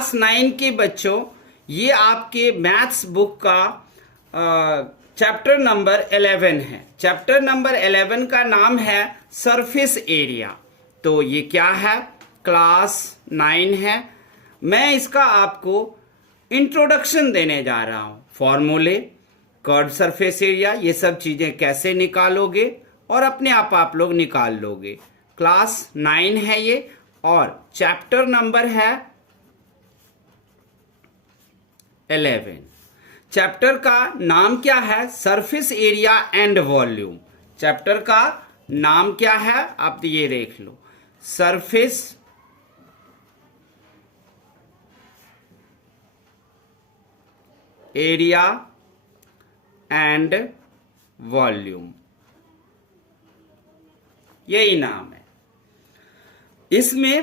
Class 9 के बच्चों, ये आपके मैथ्स बुक का चैप्टर नंबर 11 है। चैप्टर नंबर 11 का नाम है सरफेस एरिया। तो ये क्या है? क्लास 9 है। मैं इसका आपको इंट्रोडक्शन देने जा रहा हूं। फॉर्मूले, कर्व सरफेस एरिया, ये सब चीजें कैसे निकालोगे और अपने आप लोग निकाल लोगे। क्लास 9 है ये और चैप्टर नंबर है 11। चैप्टर का नाम क्या है? Surface area and volume. Chapter का नाम क्या है? आप ये देख लो, सरफेस एरिया एंड वॉल्यूम, यही नाम है। इसमें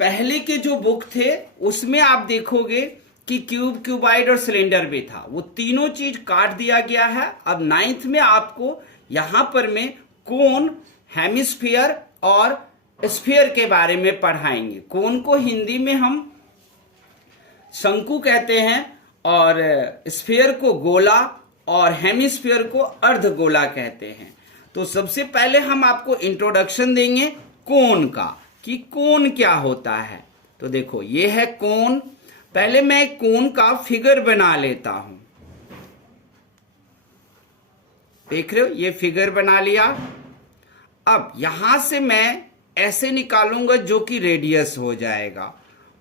पहले के जो बुक थे उसमें आप देखोगे कि क्यूब, क्यूबाइड और सिलेंडर भी था। वो तीनों चीज काट दिया गया है। अब 9th में आपको यहां पर में कोन, हेमिस्फीयर और स्फीयर के बारे में पढ़ाएंगे। कोन को हिंदी में हम शंकु कहते हैं और स्फीयर को गोला और हेमिस्फीयर को अर्धगोला कहते हैं। तो सबसे पहले हम आपको इंट्रोडक्शन देंगे कोन का, कि कोन क्या होता है। तो देखो, ये है कोन। पहले मैं कोन का फिगर बना लेता हूं। देख रहे हो, ये फिगर बना लिया। अब यहां से मैं ऐसे निकालूंगा जो कि रेडियस हो जाएगा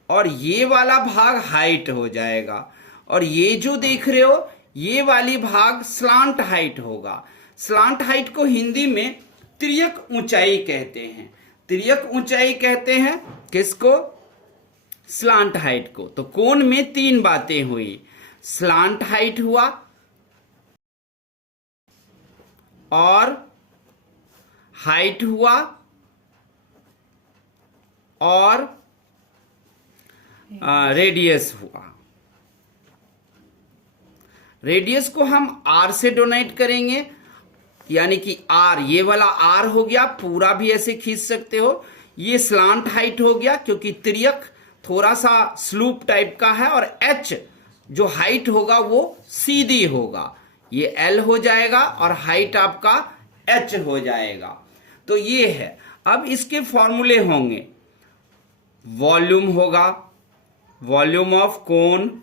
और ये वाला भाग हाइट हो जाएगा और ये जो देख रहे हो ये वाली भाग स्लांट हाइट होगा। स्लांट हाइट को हिंदी में तिर्यक ऊंचाई कहते हैं। तिर्यक ऊंचाई कहते हैं किसको? स्लांट हाइट को। तो कोन में 3 बातें हुई, स्लांट हाइट हुआ और हाइट हुआ और रेडियस हुआ। रेडियस को हम आर से डोनेट करेंगे, यानी कि आर, ये वाला आर हो गया, पूरा भी ऐसे खींच सकते हो। ये स्लांट हाइट हो गया क्योंकि तिर्यक थोड़ा सा स्लूप टाइप का है, और एच जो हाइट होगा वो सीधी होगा। ये एल हो जाएगा और हाइट आपका एच हो जाएगा। तो ये है। अब इसके फॉर्मूले होंगे, वॉल्यूम होगा, वॉल्यूम ऑफ कोन।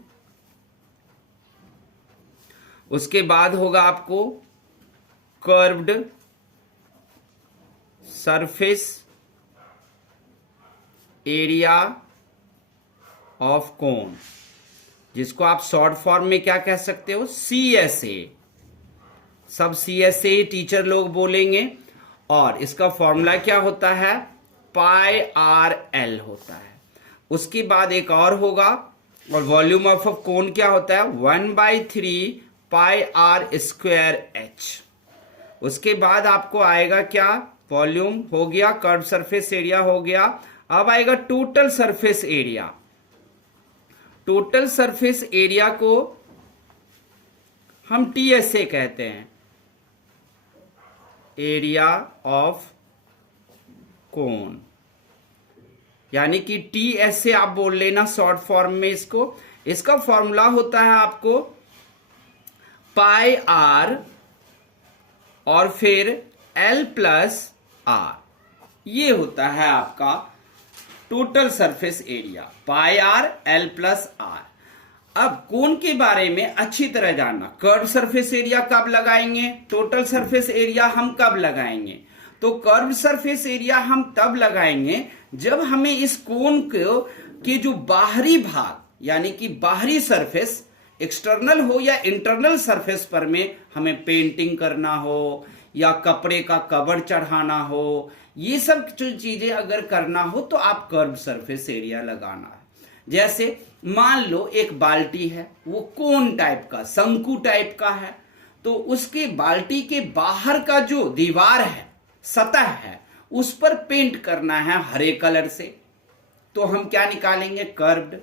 उसके बाद होगा आपको curved surface area of cone, जिसको आप शॉर्ट फॉर्म में क्या कह सकते हो? CSA। सब CSA टीचर लोग बोलेंगे। और इसका फॉर्मूला क्या होता है? पाई आर एल होता है। उसके बाद एक और होगा, और वॉल्यूम ऑफ कोन क्या होता है? 1/3 पाई आर स्क्वायर एच। उसके बाद आपको आएगा क्या? वॉल्यूम हो गया, कर्व सरफेस एरिया हो गया। अब आएगा total surface area. Total surface area को हम TSA कहते हैं, एरिया ऑफ कोन, यानी कि TSA आप बोल लेना शॉर्ट फॉर्म में इसको। इसका फॉर्मूला होता है आपको पाई आर और फिर L प्लस आर। ये होता है आपका total surface area, pi R L plus R. अब कोन के बारे में अच्छी तरह जानना, कर्व सरफेस एरिया कब लगाएंगे, टोटल सरफेस एरिया हम कब लगाएंगे? तो कर्व सरफेस एरिया हम तब लगाएंगे जब हमें इस कोन को के जो बाहरी भाग, यानी कि बाहरी सरफेस, एक्सटर्नल हो या इंटरनल सरफेस पर में हमें पेंटिंग करना हो या कपड़े का कवर चढ़ाना हो, ये सब जो चीजें अगर करना हो तो आप कर्व सरफेस एरिया लगाना है। जैसे मान लो एक बाल्टी है, वो कोन टाइप का, शंकु टाइप का है, तो उसके बाल्टी के बाहर का जो दीवार है, सतह है, उस पर पेंट करना है हरे कलर से, तो हम क्या निकालेंगे? कर्व्ड।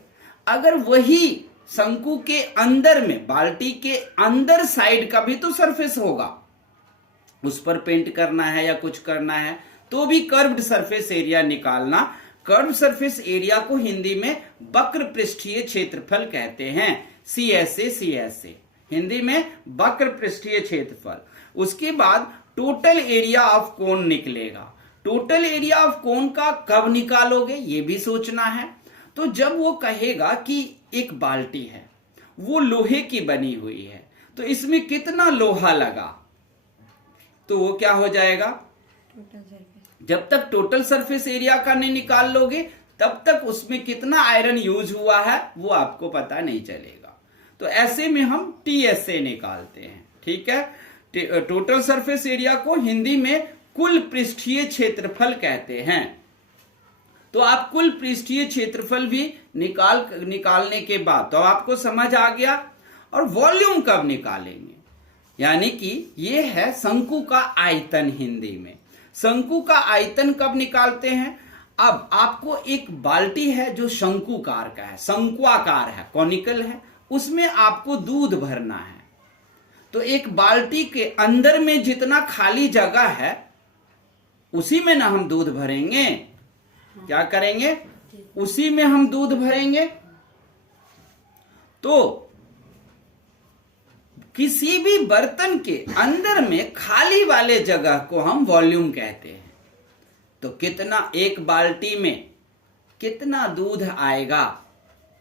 अगर वही शंकु के अंदर में, बाल्टी के अंदर साइड का भी तो सरफेस होगा, उस पर पेंट करना है या कुछ करना है, तो भी कर्व्ड सरफेस एरिया निकालना कर्व सरफेस एरिया को हिंदी में वक्र पृष्ठीय क्षेत्रफल कहते हैं। CSA हिंदी में वक्र पृष्ठीय क्षेत्रफल। उसके बाद टोटल एरिया ऑफ कोन निकलेगा। टोटल एरिया ऑफ कोन का कब निकालोगे ये भी सोचना है। तो जब वो कहेगा कि एक बाल्टी है, वो लोहे की बनी हुई है, तो इसमें कितना लोहा लगा, तो वो क्या हो जाएगा, जब तक टोटल सरफेस एरिया का नहीं निकाल लोगे तब तक उसमें कितना आयरन यूज हुआ है वो आपको पता नहीं चलेगा। तो ऐसे में हम TSA निकालते हैं। ठीक है, टोटल सरफेस एरिया को हिंदी में कुल पृष्ठीय क्षेत्रफल कहते हैं। तो आप कुल पृष्ठीय क्षेत्रफल भी निकालने के बाद तो आपको समझ आ गया। और वॉल्यूम कब निकालेंगे, यानी कि ये है शंकु का आयतन। हिंदी में शंकु का आयतन कब निकालते हैं, अब आपको एक बाल्टी है जो शंकुकार का है, शंक्वाकार है, कॉनिकल है, उसमें आपको दूध भरना है। तो एक बाल्टी के अंदर में जितना खाली जगह है उसी में ना हम दूध भरेंगे, क्या करेंगे, उसी में हम दूध भरेंगे। तो किसी भी बर्तन के अंदर में खाली वाले जगह को हम वॉल्यूम कहते हैं। तो कितना, एक बाल्टी में कितना दूध आएगा,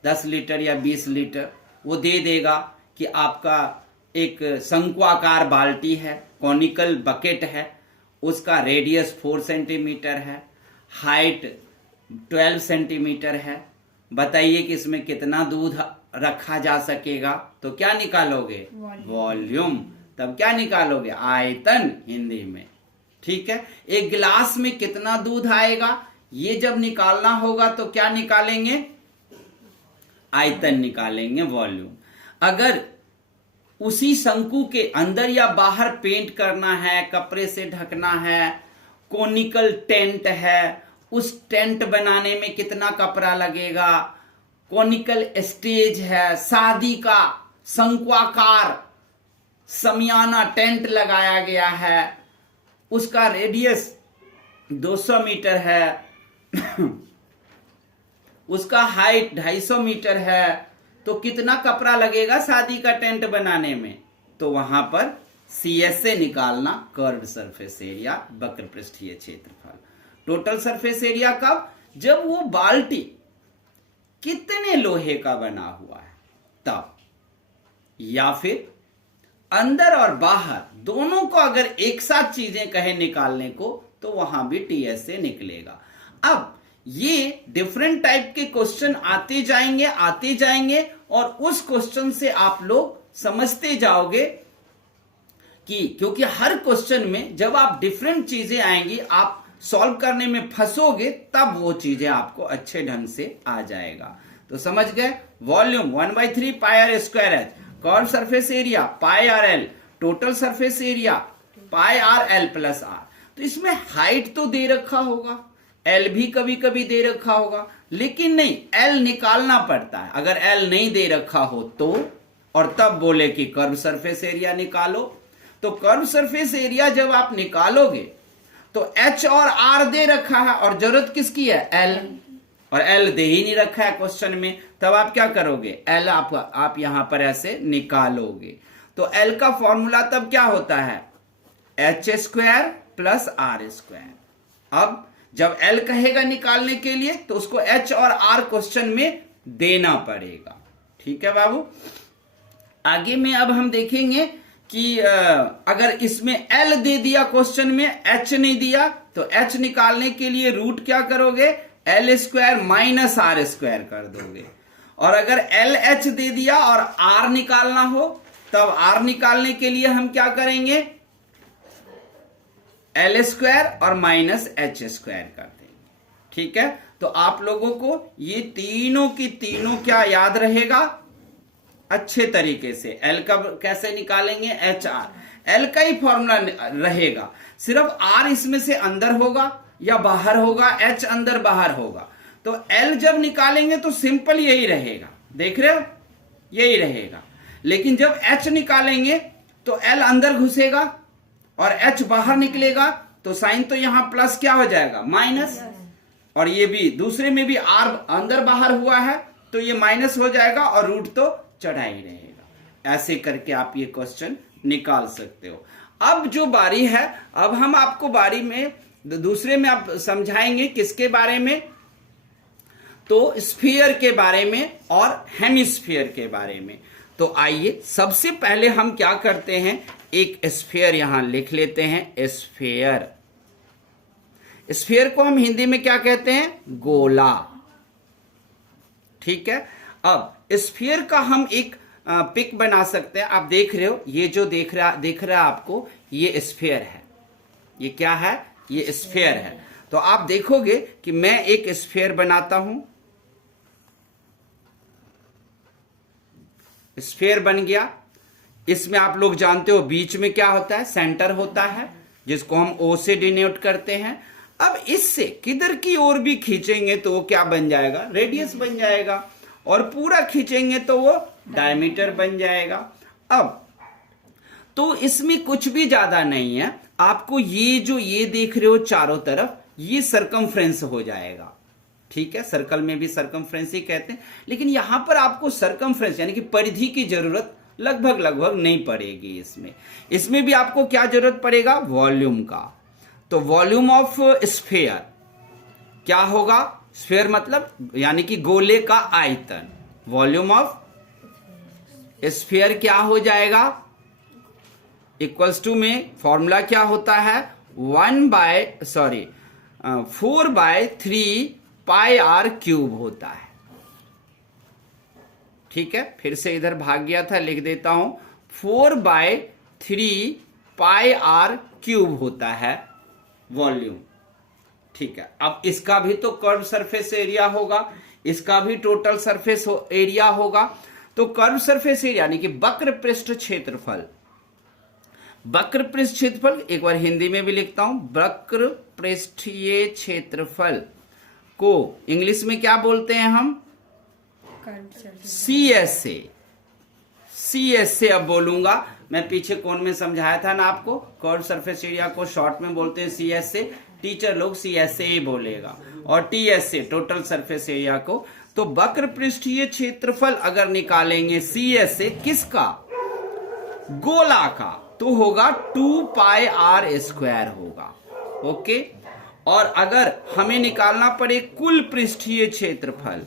10 लीटर या 20 लीटर, वो दे देगा कि आपका एक शंक्वाकार बाल्टी है, कॉनिकल बकेट है, उसका रेडियस 4 सेंटीमीटर है, हाइट 12 सेंटीमीटर है। बताइए कि इसमें कितना दूध रखा जा सकेगा। तो क्या निकालोगे, वॉल्यूम। तब क्या निकालोगे, आयतन हिंदी में। ठीक है, एक गिलास में कितना दूध आएगा ये जब निकालना होगा तो क्या निकालेंगे, आयतन निकालेंगे, वॉल्यूम। अगर उसी शंकु के अंदर या बाहर पेंट करना है, कपड़े से ढकना है, कोनिकल टेंट है, उस टेंट बनाने में कितना कपड़ा लगेगा, कोनिकल स्टेज है, शादी का शंक्वाकार समियाना टेंट लगाया गया है, उसका रेडियस 200 मीटर है उसका हाइट 250 मीटर है, तो कितना कपड़ा लगेगा शादी का टेंट बनाने में, तो वहां पर CSA निकालना, कर्व्ड सरफेस एरिया, वक्र पृष्ठीय क्षेत्रफल। टोटल सरफेस एरिया कब, जब वो बाल्टी कितने लोहे का बना हुआ है तब, या फिर अंदर और बाहर दोनों को अगर एक साथ चीजें कहे निकालने को तो वहां भी TSA निकलेगा। अब ये डिफरेंट टाइप के क्वेश्चन आते जाएंगे और उस क्वेश्चन से आप लोग समझते जाओगे कि, क्योंकि हर क्वेश्चन में जब आप डिफरेंट चीजें आएंगी, आप सॉल्व करने में फंसोगे, तब वो चीजें आपको अच्छे ढंग से आ जाएगा। तो समझ गए, volume 1/3 πr²h, curve surface area πrl, total surface area πrl+r। तो इसमें हाइट तो दे रखा होगा, L भी कभी कभी दे रखा होगा, लेकिन नहीं, L निकालना पड़ता है। अगर L नहीं दे रखा हो तो, और तब बोले कि कर्व सरफेस एरिया निकालो। तो कर्व सरफेस एरिया जब आप निकालोगे तो H और R दे रखा है और जरूरत किसकी है, L, और L दे ही नहीं रखा है क्वेश्चन में। तब आप क्या करोगे, L आप यहां पर ऐसे निकालोगे। तो L का फॉर्मूला तब क्या होता है, H² + R²। अब जब L कहेगा निकालने के लिए तो उसको H और R क्वेश्चन में देना पड़ेगा। ठीक है बाबू, आगे में अब हम देखेंगे कि अगर इसमें L दे दिया क्वेश्चन में, H नहीं दिया, तो H निकालने के लिए रूट क्या करोगे, L² - R² कर दोगे। और अगर LH दे दिया और R निकालना हो, तब R निकालने के लिए हम क्या करेंगे, L² और -H² कर देंगे। ठीक है, तो आप लोगों को ये तीनों की तीनों क्या याद रहेगा अच्छे तरीके से। L का कैसे निकालेंगे, HR, L का ही फॉर्मूला रहेगा, सिर्फ R इसमें से अंदर होगा या बाहर होगा, H अंदर बाहर होगा। तो L जब निकालेंगे तो सिंपल यही रहेगा, देख रहे हो, यही रहेगा। लेकिन जब H निकालेंगे तो L अंदर घुसेगा और H बाहर निकलेगा, तो साइन तो यहां प्लस क्या हो जाएगा, माइनस, और ये भी दूसरे में भी आर अंदर बाहर हुआ है तो ये माइनस हो जाएगा और रूट तो चढ़ा ही रहेगा। ऐसे करके आप ये क्वेश्चन निकाल सकते हो। अब जो बारी है, अब हम आपको बारी में दूसरे में आप समझाएंगे किसके बारे में, तो स्फीयर के बारे में और हेमिस्फीयर के बारे में। तो आइए सबसे पहले हम क्या करते हैं, एक स्फीयर यहां लिख लेते हैं। स्फीयर, स्फीयर को हम हिंदी में क्या कहते हैं, गोला। ठीक है, अब स्फीयर का हम एक पिक बना सकते हैं। आप देख रहे हो, ये जो दिख रहा आपको, ये स्फीयर है। ये क्या है, ये स्फीयर है। तो आप देखोगे कि मैं एक स्फीयर बनाता हूं, स्फीयर बन गया। इसमें आप लोग जानते हो बीच में क्या होता है, सेंटर होता है, जिसको हम ओ से डिनोट करते हैं। अब इससे किधर की ओर भी खींचेंगे तो वो क्या बन जाएगा, रेडियस बन जाएगा, और पूरा खींचेंगे तो वो डायमीटर बन जाएगा। अब तो इसमें कुछ भी ज्यादा नहीं है, आपको ये जो ये देख रहे हो चारों तरफ, ये सरकमफ्रेंस हो जाएगा। ठीक है, सर्कल में भी सरकमफ्रेंस ही कहते हैं, लेकिन यहां पर आपको सरकमफ्रेंस यानी कि परिधि की जरूरत लगभग नहीं पड़ेगी। इसमें भी आपको क्या जरूरत पड़ेगा, वॉल्यूम का। तो वॉल्यूम ऑफ स्फीयर क्या होगा, स्फीयर मतलब यानी कि गोले का आयतन। वॉल्यूम ऑफ स्फीयर क्या हो जाएगा, इक्वल्स टू में फॉर्मूला क्या होता है, 4/3 पाई आर क्यूब होता है। ठीक है, फिर से इधर भाग गया था, लिख देता हूं, 4/3 पाई आर क्यूब होता है वॉल्यूम। ठीक है, अब इसका भी तो कर्व सरफेस एरिया होगा, इसका भी टोटल सरफेस एरिया होगा। तो कर्व सरफेस एरिया यानी कि वक्र पृष्ठ क्षेत्रफल, वक्र पृष्ठ क्षेत्रफल एक बार हिंदी में भी लिखता हूं, वक्र पृष्ठीय क्षेत्रफल को इंग्लिश में क्या बोलते हैं हम, CSA। CSA अब बोलूंगा मैं, पीछे कोण में समझाया था ना आपको, कर्व सरफेस एरिया को शॉर्ट में बोलते हैं CSA, टीचर लोग CSA ही बोलेगा, और TSA टोटल सरफेस एरिया को। तो वक्र पृष्ठीय क्षेत्रफल अगर निकालेंगे CSA किसका, गोला का, तो होगा 2 पाई आर स्क्वायर होगा। ओके, और अगर हमें निकालना पड़े कुल पृष्ठीय क्षेत्रफल,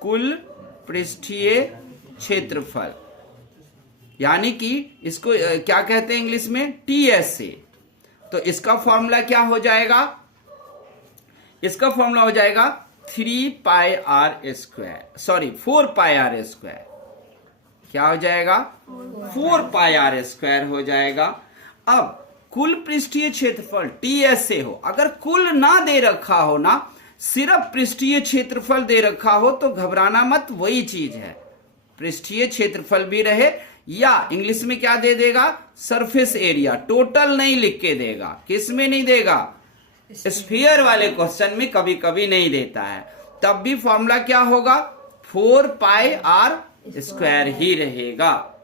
कुल पृष्ठीय क्षेत्रफल यानी कि इसको क्या कहते हैं इंग्लिश में, TSA, तो इसका फॉर्मूला क्या हो जाएगा, इसका फॉर्मूला हो जाएगा 3 pi R square, sorry 4 pi R square. क्या हो जाएगा, 4 पाई आर स्क्वायर हो जाएगा। अब कुल पृष्ठीय क्षेत्रफल TSA हो, अगर कुल ना दे रखा हो ना, सिर्फ पृष्ठीय क्षेत्रफल दे रखा हो तो घबराना मत, वही चीज है, पृष्ठीय क्षेत्रफल भी रहे, या इंग्लिश में क्या दे देगा, सरफेस एरिया। टोटल नहीं लिख के देगा, किस में नहीं देगा, स्फीयर वाले क्वेश्चन में कभी कभी नहीं देता है, तब भी फॉर्मूला क्या होगा, 4 पाई आर स्क्वायर ही रहेगा।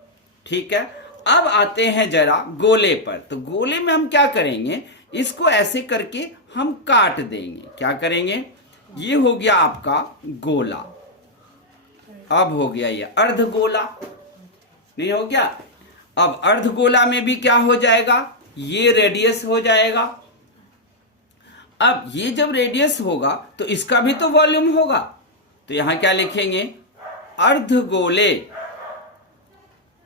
ठीक है, अब आते हैं जरा गोले पर। तो गोले में हम क्या करेंगे, इसको ऐसे करके हम काट देंगे। क्या करेंगे, ये हो गया आपका गोला, अब हो गया ये अर्धगोला, नहीं हो गया। अब अर्धगोला में भी क्या हो जाएगा, ये रेडियस हो जाएगा। अब ये जब रेडियस होगा तो इसका भी तो वॉल्यूम होगा, तो यहां क्या लिखेंगे, अर्धगोले,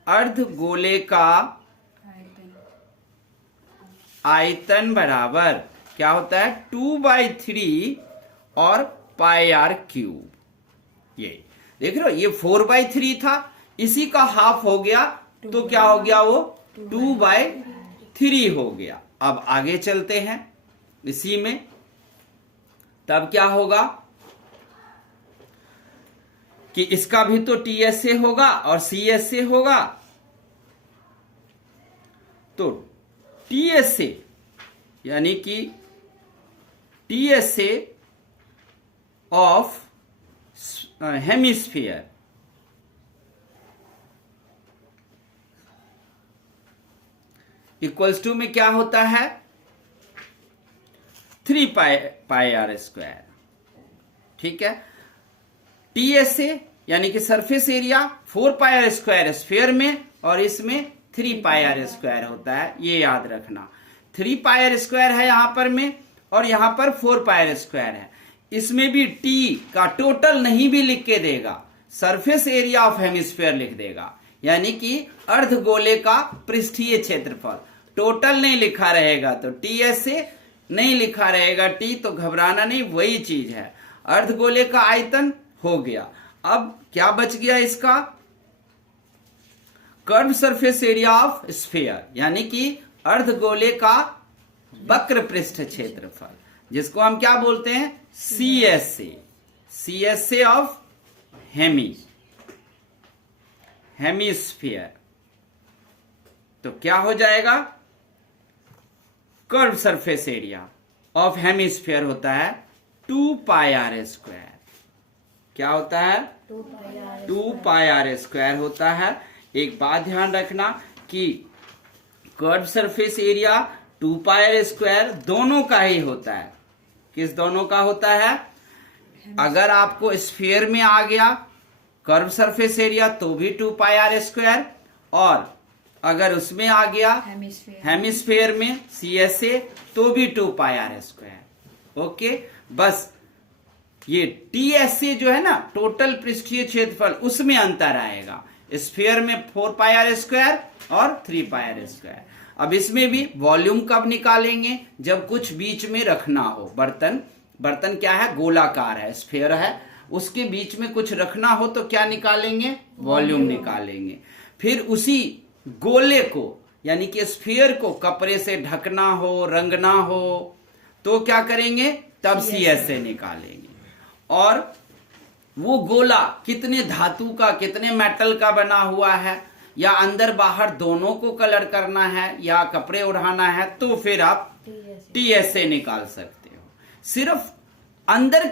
अर्धगोले का आयतन बराबर क्या होता है, 2/3 और पाई आर क्यूब। ये देख रहे हो, ये 4/3 था, इसी का हाफ हो गया तो क्या हो गया, वो 2/3 हो गया। अब आगे चलते हैं इसी में, तब क्या होगा कि इसका भी तो TSA होगा और CSA होगा। तो TSA यानी कि TSA of hemisphere equals to में क्या होता है, 3 पाई आर स्क्वायर। ठीक है। टीएसए यानी कि surface area 4 pi R square sphere में, और इसमें 3 पाई आर स्क्वायर होता है, ये याद रखना। 3 पाई आर स्क्वायर है यहां पर में, और यहां पर 4 पाई आर स्क्वायर है। इसमें भी टी का टोटल नहीं भी लिख के देगा, सरफेस एरिया ऑफ हेमिस्फीयर लिख देगा, यानी कि अर्धगोले का पृष्ठीय क्षेत्रफल। टोटल नहीं लिखा रहेगा तो टीएसए नहीं लिखा रहेगा टी, तो घबराना नहीं, वही चीज है। अर्धगोले का आयतन हो गया। अब क्या बच गया इसका, curve surface area of sphere, यानी कि अर्धगोले का वक्र पृष्ठ क्षेत्रफल, जिसको हम क्या बोलते हैं, सीएसए। CSA of hemisphere. तो क्या हो जाएगा, curve surface area of hemisphere होता है 2 पाई आर स्क्वायर। क्या होता है, 2 पाई आर स्क्वायर होता है। एक बात ध्यान रखना कि curve surface area 2 pi R square दोनों का ही होता है। किस दोनों का होता है, अगर आपको स्फीयर में आ गया कर्व सरफेस एरिया तो भी 2 पाई आर स्क्वायर, और अगर उसमें आ गया हेमिस्फीयर में सीएसए तो भी 2 पाई आर स्क्वायर। ओके, बस ये टीएसए जो है ना, टोटल पृष्ठीय क्षेत्रफल, उसमें अंतर आएगा। स्फीयर में 4 पाई आर स्क्वायर और 3 पाई आर स्क्वायर। अब इसमें भी वॉल्यूम कब निकालेंगे, जब कुछ बीच में रखना हो। बर्तन क्या है, गोलाकार है, स्फीयर है, उसके बीच में कुछ रखना हो तो क्या निकालेंगे, वॉल्यूम निकालेंगे। फिर उसी गोले को यानी कि स्फीयर को कपड़े से ढकना हो, रंगना हो, तो क्या करेंगे, तब सीएसए निकालेंगे। और वो गोला कितने धातु का, कितने मेटल का बना हुआ है, या अंदर बाहर दोनों को कलर करना है, या कपड़े उड़ाना है, तो फिर आप टीएसए निकाल सकते हो। सिर्फ अंदर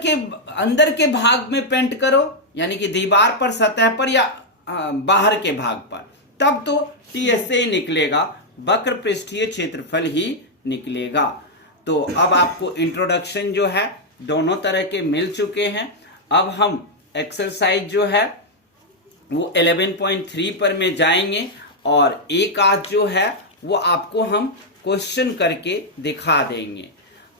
के भाग में पेंट करो, यानी कि दीवार पर, सतह पर, या बाहर के भाग पर, तब तो टीएसए ही निकलेगा, वक्र पृष्ठीय क्षेत्रफल ही निकलेगा। तो अब आपको इंट्रोडक्शन जो है दोनों तरह के मिल चुके हैं। अब हम एक्सरसाइज जो है वो 11.3 पर में जाएंगे, और एक आध जो है वो आपको हम क्वेश्चन करके दिखा देंगे,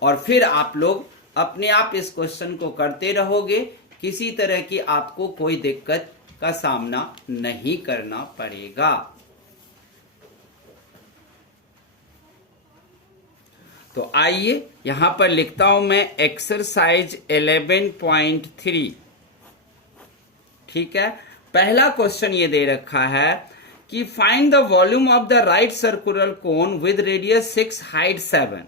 और फिर आप लोग अपने आप इस क्वेश्चन को करते रहोगे, किसी तरह की आपको कोई दिक्कत का सामना नहीं करना पड़ेगा। तो आइए यहां पर लिखता हूं मैं एक्सरसाइज 11.3। ठीक है, पहला क्वेश्चन ये दे रखा है कि find the volume of the right circular cone with radius 6 height 7,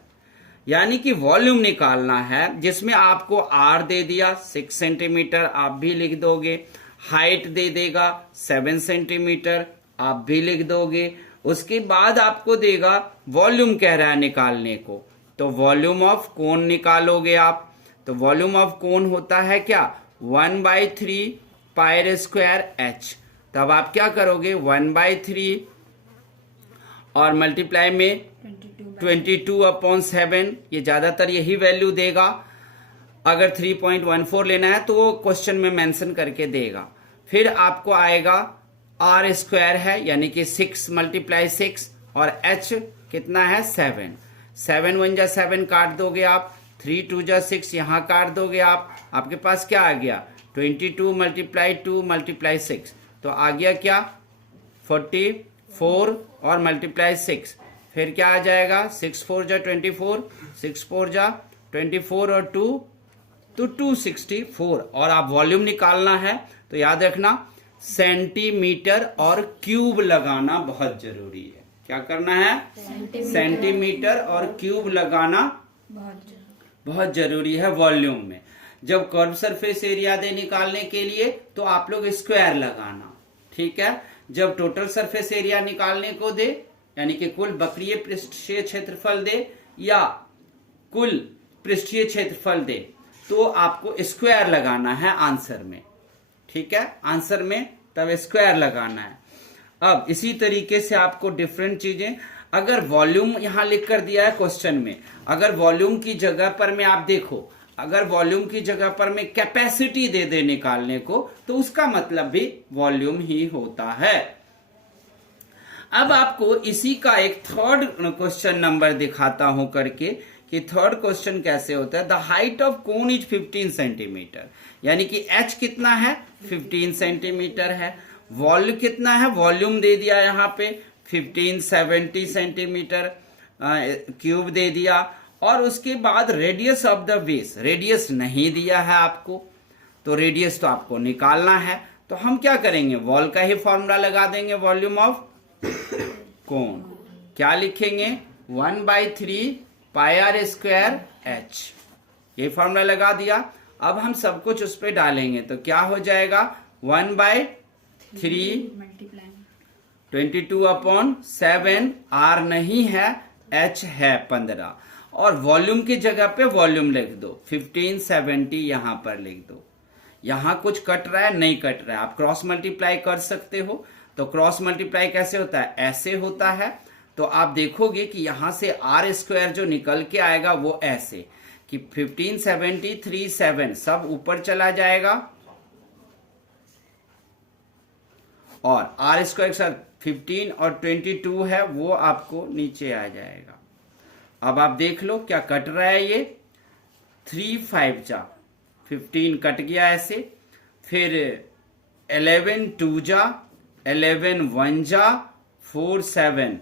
यानी कि वॉल्यूम निकालना है, जिसमें आपको आर दे दिया 6 सेंटीमीटर, आप भी लिख दोगे, हाइट दे देगा 7 सेंटीमीटर, आप भी लिख दोगे। उसके बाद आपको देगा वॉल्यूम कह रहा है निकालने को, तो वॉल्यूम ऑफ कोन निकालोगे आप। तो वॉल्यूम ऑफ कोन होता है क्या, 1/3 पाई स्क्वायर एच। तब आप क्या करोगे, 1/3 और मल्टीप्लाई में 22/7, ये ज्यादातर यही वैल्यू देगा। अगर 3.14 लेना है तो वो क्वेश्चन में मेंशन करके देगा। फिर आपको आएगा आर स्क्वायर है, यानी कि 6 × 6, और एच कितना है 7। 7 1 जा 7 काट दोगे आप, 3 2 जा 6 यहाँ काट दोगे आप, आपके पास क्या आ गया 22 × 2 × 6, तो आ गया क्या 44 और मल्टीप्लाई 6, फिर क्या आ जाएगा 6 4 जा 24, 6 4 जा 24 और 2 तो 264। और आप वॉल्यूम निकालना है तो याद रखना सेंटीमीटर और क्यूब लगाना बहुत जरूरी है। क्या करना है, सेंटीमीटर और क्यूब लगाना बहुत जरूरी है वॉल्यूम में। जब कर्व सरफेस एरिया दे निकालने के लिए तो आप लोग स्क्वायर लगाना, ठीक है। जब टोटल सरफेस एरिया निकालने को दे, यानी कि कुल वक्रीय पृष्ठीय क्षेत्रफल दे या कुल पृष्ठीय क्षेत्रफल दे, तो आपको स्क्वायर लगाना है आंसर में, ठीक है। आंसर में तब स्क्वायर लगाना है। अब इसी तरीके से आपको डिफरेंट चीजें, अगर वॉल्यूम यहां लिख कर दिया है क्वेश्चन में, अगर वॉल्यूम की जगह पर में आप देखो, अगर वॉल्यूम की जगह पर मैं कैपेसिटी दे दे निकालने को, तो उसका मतलब भी वॉल्यूम ही होता है। अब आपको इसी का एक थर्ड क्वेश्चन नंबर दिखाता हूं करके कि थर्ड क्वेश्चन कैसे होता है। The height of cone is 15 centimetre, यानी कि h कितना है 15 सेंटीमीटर है। वॉल्यूम कितना है, वॉल्यूम दे दिया यहाँ पे 1570 सेंटीमीटर क्यूब दे दिया, और उसके बाद radius of the base, radius नहीं दिया है आपको, तो रेडियस तो आपको निकालना है। तो हम क्या करेंगे, वॉल का ही फॉर्मूला लगा देंगे, वॉल्यूम ऑफ कोन क्या लिखेंगे 1/3 पाई आर स्क्वायर एच, ये फॉर्मूला लगा दिया। अब हम सब कुछ उस पर डालेंगे तो क्या हो जाएगा 1/3 22/7, आर नहीं है एच है 15, और वॉल्यूम की जगह पे वॉल्यूम लिख दो 1570 यहां पर लिख दो। यहां कुछ कट रहा है, नहीं कट रहा है, आप क्रॉस मल्टीप्लाई कर सकते हो। तो क्रॉस मल्टीप्लाई कैसे होता है, ऐसे होता है। तो आप देखोगे कि यहां से आर स्क्वायर जो निकल के आएगा वो ऐसे कि 1570 37 सब ऊपर चला जाएगा, और आर स्क्वायर के साथ 15 और 22 है वो आपको नीचे आ जाएगा। अब आप देख लो क्या कट रहा है, ये 3 5 जा 15 कट गया ऐसे, फिर 11 2 जा 11 1 जा 4 7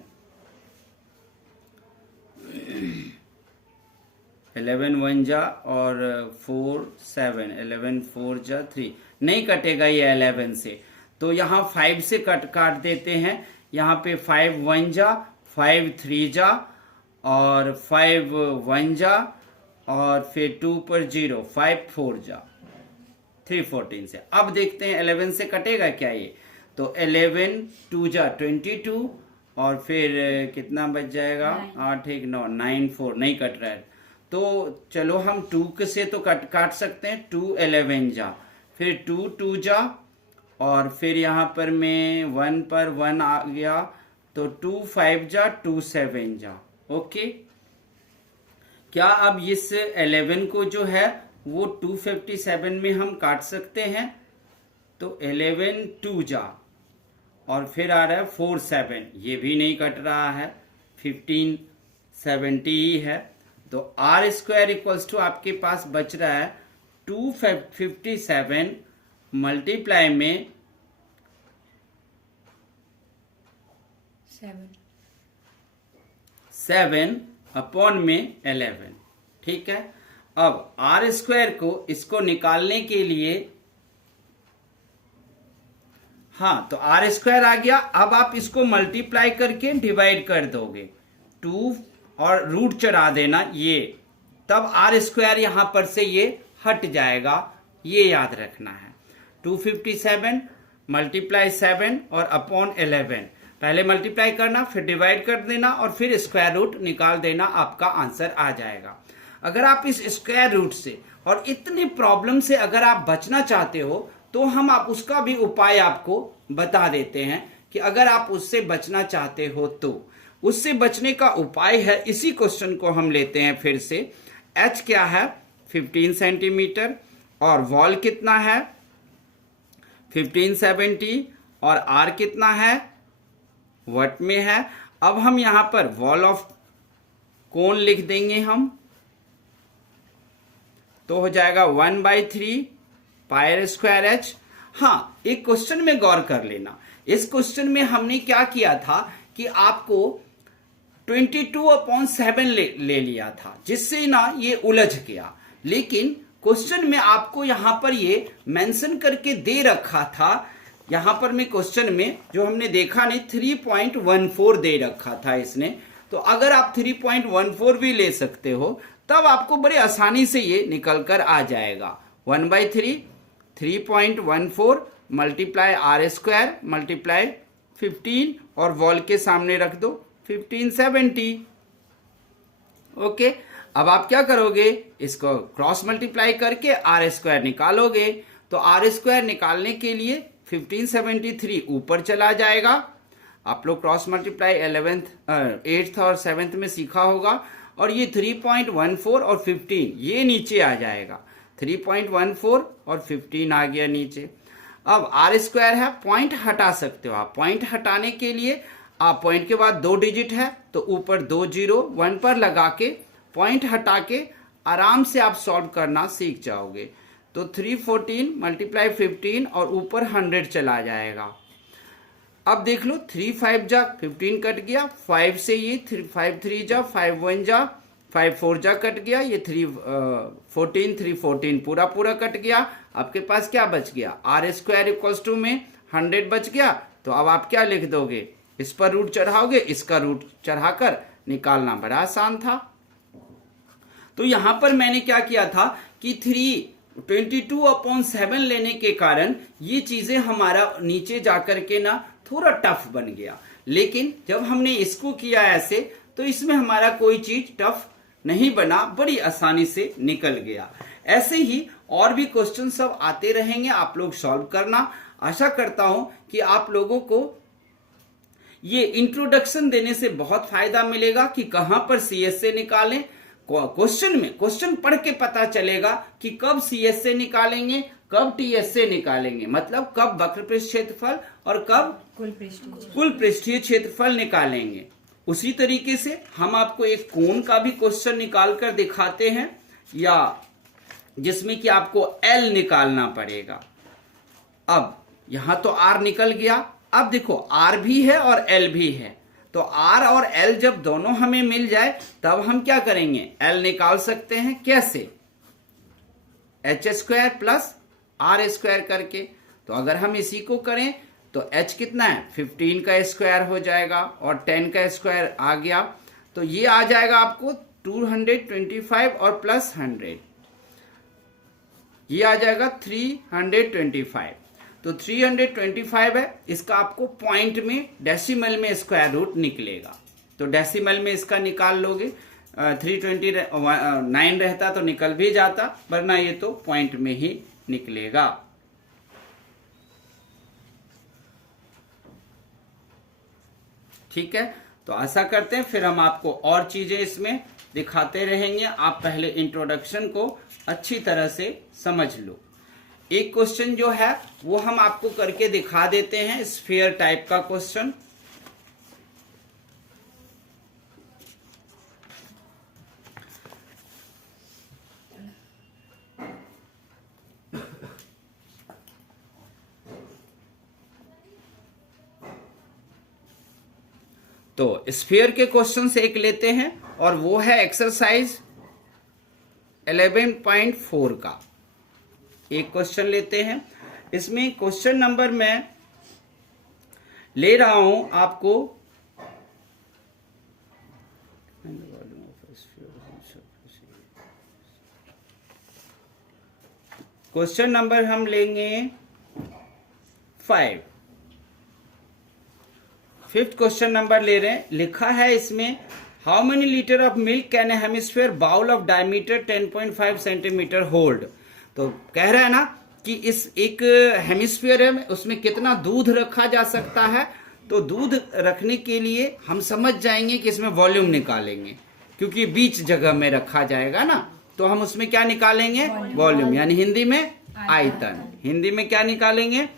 11 1 जा और 4 7 11 4 जा 3, नहीं कटेगा ये 11 से, तो यहाँ 5 से काट देते हैं। यहाँ पे 5 1 जा 5 3 जा और 5 1 जा, और फिर 2 पर 0 5 4 जा 3 14 से। अब देखते हैं 11 से कटेगा क्या ये, तो 11 2 जा 22, और फिर कितना बच जाएगा 8 1 9 9 4, नहीं कट रहा है। तो चलो हम 2 से तो काट सकते हैं, 2 11 जा, फिर 2 2 जा, और फिर यहाँ पर मैं 1 पर 1 आ गया, तो 2 5 जा 2 7 जा। ओके, क्या अब इस 11 को जो है वो 257 में हम काट सकते हैं, तो 11 2 जा, और फिर आ रहा है 4 7, ये भी नहीं कट रहा है 1570 ही है। तो आर स्क्वायर इक्वल्स टू आपके पास बच रहा है 257 मल्टीप्लाई में 7 अपॉन में 11, ठीक है। अब आर स्क्वायर को इसको निकालने के लिए, हाँ तो आर स्क्वायर आ गया। अब आप इसको मल्टीप्लाई करके डिवाइड कर दोगे, 2 और रूट चढ़ा देना ये, तब आर स्क्वायर यहां पर से ये हट जाएगा, ये याद रखना है। 257 मल्टीप्लाई 7 और अपॉन 11, पहले मल्टीप्लाई करना फिर डिवाइड कर देना और फिर स्क्वायर रूट निकाल देना, आपका आंसर आ जाएगा। अगर आप इस स्क्वायर रूट से और इतने प्रॉब्लम से अगर आप बचना चाहते हो, तो हम आप उसका भी उपाय आपको बता देते हैं कि अगर आप उससे बचना चाहते हो तो उससे बचने का उपाय है। इसी क्वेश्चन को हम लेते हैं फिर से। h क्या है 15 सेंटीमीटर, और वॉल कितना है 1570, और r कितना है वट में है। अब हम यहां पर वॉल ऑफ कोन लिख देंगे हम, तो हो जाएगा 1/3 पाई स्क्वायर एच। हाँ, एक क्वेश्चन में गौर कर लेना, इस क्वेश्चन में हमने क्या किया था कि आपको 22/7 ले लिया था, जिससे ना ये उलझ गया। लेकिन क्वेश्चन में आपको यहां पर ये मेंशन करके दे रखा था, यहां पर मैं क्वेश्चन में जो हमने देखा नहीं 3.14 दे रखा था इसने। तो अगर आप 3.14 भी ले सकते हो, तब आपको बड़े आसानी से ये निकल कर आ जाएगा। 1/3 3.14 मल्टीप्लाई आर स्क्वायर मल्टीप्लाई 15, और वॉल के सामने रख दो 1570। ओके, अब आप क्या करोगे, इसको क्रॉस मल्टीप्लाई करके आर स्क्वायर निकालोगे। तो आर स्क्वायर निकालने के लिए 1573 ऊपर चला जाएगा। आप लोग क्रॉस मल्टीप्लाई 8th और 7th में सीखा होगा, और ये 3.14 और 15 ये नीचे आ जाएगा। 3.14 और 15 आ गया नीचे। अब आर स्क्वायर है, पॉइंट हटा सकते हो आप। पॉइंट हटाने के लिए आप पॉइंट के बाद 2 डिजिट है तो ऊपर 2 0 1 पर लगा के पॉइंट हटा के आराम से आप सॉल्व करना सीख जाओगे। तो 314 मल्टीप्लाई 15 और ऊपर 100 चला जाएगा। अब देख लो 3 5 जा 15 कट गया, 5 से ये 5 3 जा 5 1 जा 5 4 जा कट गया, ये 3 14 पूरा पूरा कट गया। आपके पास क्या बच गया, आर स्क्वायर इक्वल्स टू में 100 बच गया। तो अब आप क्या लिख दोगे, इस पर रूट चढ़ाओगे, इसका रूट चढ़ाकर निकालना बड़ा आसान था। तो यहां पर मैंने क्या किया था कि 322/7 लेने के कारण ये चीजें हमारा नीचे जाकर के ना थोड़ा टफ बन गया। लेकिन जब हमने इसको किया ऐसे तो इसमें हमारा कोई चीज टफ नहीं बना, बड़ी आसानी से निकल गया। ऐसे ही और भी क्वेश्चन सब आते रहेंगे, आप लोग सॉल्व करना। आशा करता हूं कि आप लोगों को ये इंट्रोडक्शन देने से बहुत फायदा मिलेगा कि कहां पर सीएसए निकालें। क्वेश्चन में क्वेश्चन पढ़ के पता चलेगा कि कब सीएसए निकालेंगे, कब टीएसए निकालेंगे, मतलब कब वक्र पृष्ठ क्षेत्रफल और कब कुल पृष्ठीय क्षेत्रफल निकालेंगे। उसी तरीके से हम आपको एक कोण का भी क्वेश्चन निकाल कर दिखाते हैं, या जिसमें कि आपको एल निकालना पड़ेगा। अब यहां तो आर निकल गया, अब देखो आर भी है और एल भी है। तो आर और एल जब दोनों हमें मिल जाए तब हम क्या करेंगे, एल निकाल सकते हैं। कैसे, H square plus R square करके। तो अगर हम इसी को करें तो एच कितना है, 15 का स्क्वायर हो जाएगा और 10 का स्क्वायर आ गया। तो ये आ जाएगा आपको 225 और प्लस 100, ये आ जाएगा 325। तो 325 है, इसका आपको पॉइंट में डेसिमल में स्क्वायर रूट निकलेगा। तो डेसिमल में इसका निकाल लोगे, 329 रहता तो निकल भी जाता, वरना ये तो पॉइंट में ही निकलेगा। ठीक है, तो ऐसा करते हैं, फिर हम आपको और चीजें इसमें दिखाते रहेंगे। आप पहले इंट्रोडक्शन को अच्छी तरह से समझ लो। एक क्वेश्चन जो है वो हम आपको करके दिखा देते हैं, स्फीयर टाइप का क्वेश्चन। तो स्फीयर के क्वेश्चन से एक लेते हैं और वो है एक्सरसाइज 11.4 का एक क्वेश्चन लेते हैं। इसमें क्वेश्चन नंबर मैं ले रहा हूं आपको, क्वेश्चन नंबर हम लेंगे 5। फिफ्थ क्वेश्चन नंबर ले रहे हैं। लिखा है इसमें, how many litre of milk can a hemisphere bowl of diameter 10.5 centimetre hold. तो कह रहा है ना कि इस एक हेमिस्फीयर है, उसमें कितना दूध रखा जा सकता है। तो दूध रखने के लिए हम समझ जाएंगे कि इसमें वॉल्यूम निकालेंगे, क्योंकि बीच जगह में रखा जाएगा ना। तो हम उसमें क्या निकालेंगे, वॉल्यूम, यानी हिंदी में आयतन। हिंदी में क्या निकालेंगे,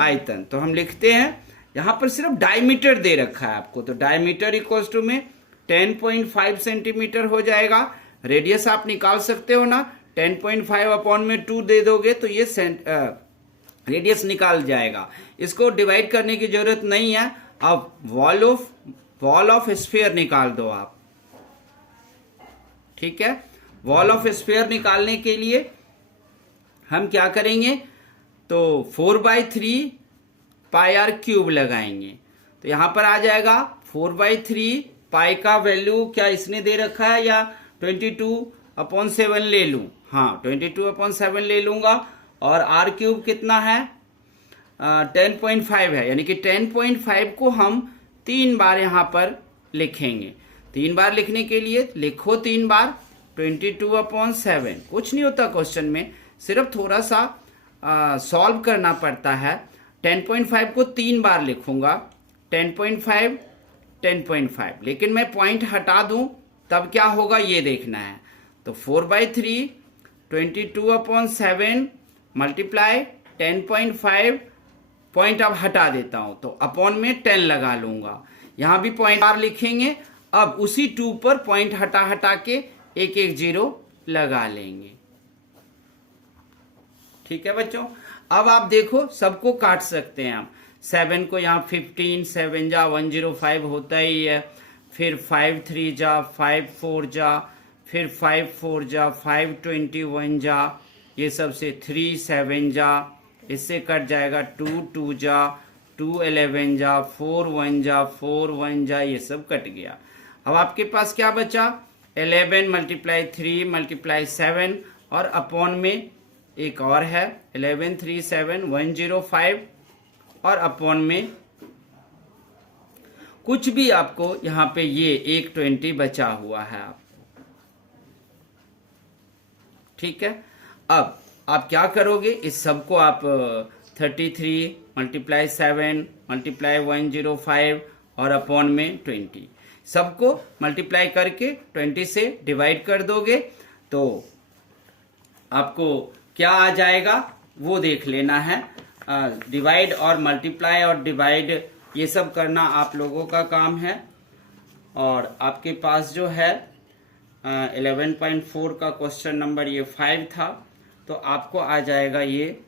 आयतन। तो हम लिखते हैं, यहां पर सिर्फ डायमीटर दे रखा है आपको, तो डायमीटर इक्वल्स टू में 10.5 सेंटीमीटर हो जाएगा। रेडियस आप निकाल सकते हो ना, 10.5 अपॉन में 2 दे दोगे तो ये रेडियस निकाल जाएगा। इसको डिवाइड करने की जरूरत नहीं है। अब वॉल ऑफ स्फीयर निकाल दो आप। ठीक है, वॉल ऑफ स्फीयर निकालने के लिए हम क्या करेंगे, तो 4/3 पाई आर क्यूब लगाएंगे। तो यहां पर आ जाएगा 4/3 पाई का वैल्यू क्या इसने दे रखा है, या 22/7 ले लूं। हाँ, 22/7 ले लूंगा। और आर क्यूब कितना है, 10.5 है, यानी कि 10.5 को हम 3 बार यहां पर लिखेंगे। 3 बार लिखने के लिए लिखो 3 बार 22/7। कुछ नहीं होता क्वेश्चन में, सिर्फ थोड़ा सा सॉल्व करना पड़ता है। 10.5 को 3 बार लिखूंगा, 10.5 10.5, लेकिन मैं पॉइंट हटा दूं तब क्या होगा ये देखना है। तो 4/3 22/7 मल्टीप्लाई 10.5 पॉइंट अब हटा देता हूं तो अपॉन में 10 लगा लूंगा, यहां भी पॉइंट आर लिखेंगे। अब उसी 2 पर पॉइंट हटा हटा के एक एक जीरो लगा लेंगे। ठीक है बच्चों, अब आप देखो सबको काट सकते हैं आप। 7 को यहाँ 15, 7 जा 105 होता ही है, फिर 5 3 जा 5 4 जा, फिर 5 4 जा 5 21 जा, ये सब से 3 7 जा, इससे कट जाएगा 2 2 जा 2 11 जा 4 1 जा 4 1 जा, ये सब कट गया। अब आपके पास क्या बचा 11 मल्टीप्लाई 3 मल्टीप्लाई 7 और अपॉन में एक और है 11 3 7 105 और अपॉन में कुछ भी आपको यहाँ पे ये 120 बचा हुआ है आप। ठीक है, अब आप क्या करोगे, इस सबको आप 33 मल्टीप्लाई 7 मल्टीप्लाई 105 और अपॉन में 20 सबको मल्टीप्लाई करके 20 से डिवाइड कर दोगे तो आपको क्या आ जाएगा वो देख लेना है। डिवाइड और मल्टीप्लाई और डिवाइड ये सब करना आप लोगों का काम है। और आपके पास जो है 11.4 का क्वेश्चन नंबर ये 5 था, तो आपको आ जाएगा ये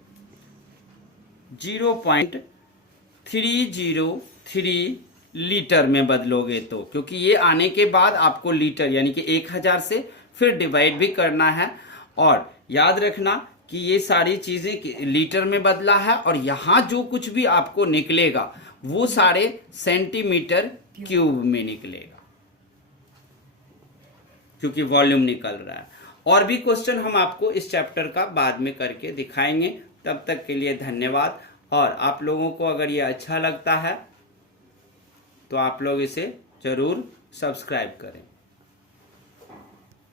0.303 लीटर में बदलोगे तो, क्योंकि ये आने के बाद आपको लीटर यानी कि 1000 से फिर डिवाइड भी करना है। और याद रखना कि ये सारी चीजें लीटर में बदला है और यहां जो कुछ भी आपको निकलेगा वो सारे सेंटीमीटर क्यूब में निकलेगा, क्योंकि वॉल्यूम निकल रहा है। और भी क्वेश्चन हम आपको इस चैप्टर का बाद में करके दिखाएंगे। तब तक के लिए धन्यवाद। और आप लोगों को अगर ये अच्छा लगता है तो आप लोग इसे जरूर सब्सक्राइब करें।